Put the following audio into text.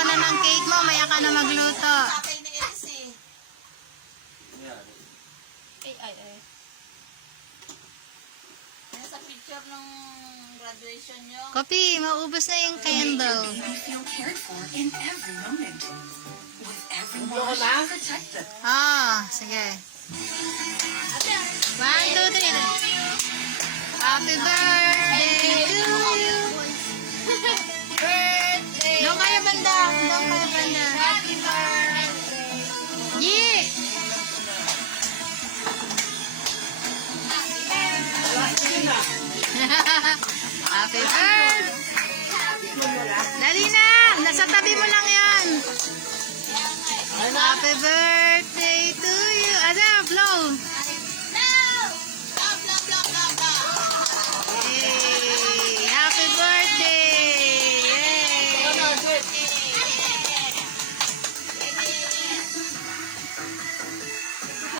ka na ng cake mo, maya ka na magluto. Sa picture ng graduation nyo. Kopi, maubos na yung candle. Sige. 1, 2, 3. Happy birthday to you. Doon kayo banda. Happy birthday. Yee! Happy birthday. Dali na. Nasa tabi mo lang yan. Happy birthday.